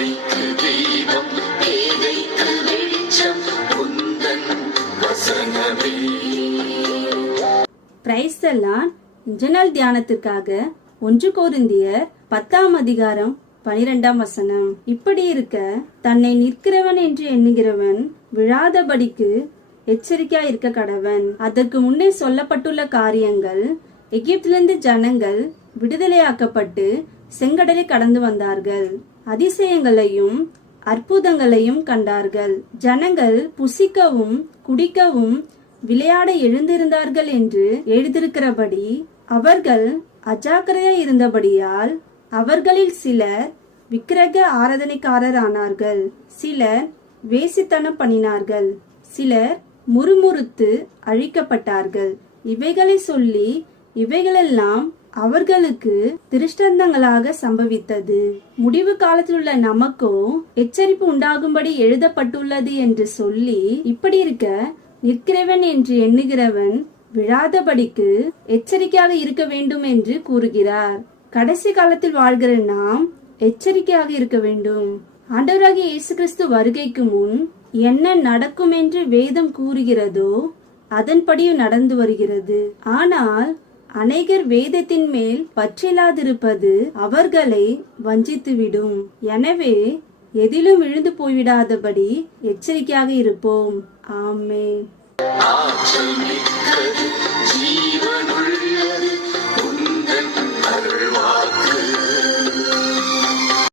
பாதைக்கு தீபம், பேதைக்கு வெளிச்சம் உந்தன் வசனமே. Praise the Lord. இன்றைய தியானத்திற்காக 1 கொரிந்தியர் 10ஆம் அதிகாரம் 12ஆம் வசனம். இப்படி இருக்க தன்னை நிற்கிறவன் என்று எண்ணுகிறவன் விழாதபடிக்கு எச்சரிக்கையா இருக்க கடவன். அதற்கு முன்னே சொல்லப்பட்டுள்ள காரியங்கள், எகிப்திலிருந்து ஜனங்கள் விடுதலையாக்கப்பட்டு செங்கடலை கடந்து வந்தார்கள். அதிசயங்களையும் அற்புதங்களையும் கண்டார்கள். ஜனங்கள் புசிக்கவும் குடிக்கவும் விளையாட எழுந்திருந்தார்கள் என்று எழுதியிருக்கிறபடி அவர்கள் அஜாக்கிரதையா இருந்தபடியால் அவர்களில் சிலர் விக்கிரக ஆராதனைக்காரர் ஆனார்கள், சிலர் வேசித்தனம் பண்ணினார்கள், சிலர் முறுமுறுத்து அழிக்கப்பட்டார்கள். இவைகளை சொல்லி இவைகளெல்லாம் அவர்களுக்கு திருஷ்டந்தங்களாக சம்பவித்தது. முடிவு காலத்தில் உள்ள நமக்கோ எச்சரிப்பு உண்டாகும்படி எழுதப்பட்டுள்ளது என்று சொல்லி, இப்படி இருக்க நிற்கிறவன் என்று எண்ணுகிறவன் விழாதபடிக்கு எச்சரிக்கையாக இருக்க வேண்டும் என்று கூறுகிறார். கடைசி காலத்தில் வாழ்கிற நாம் எச்சரிக்கையாக இருக்க வேண்டும். ஆண்டவராகிய இயேசு கிறிஸ்து வருகைக்கு முன் என்ன நடக்கும் என்று வேதம் கூறுகிறதோ அதன்படியும் நடந்து வருகிறது. ஆனால் அநேகர் வேதத்தின் மேல் பற்றில்லாதிருப்பது அவர்களை வஞ்சித்துவிடும். எனவே எதிலும் விழுந்து போய்விடாதபடி எச்சரிக்கையாக இருப்போம். ஆமென்.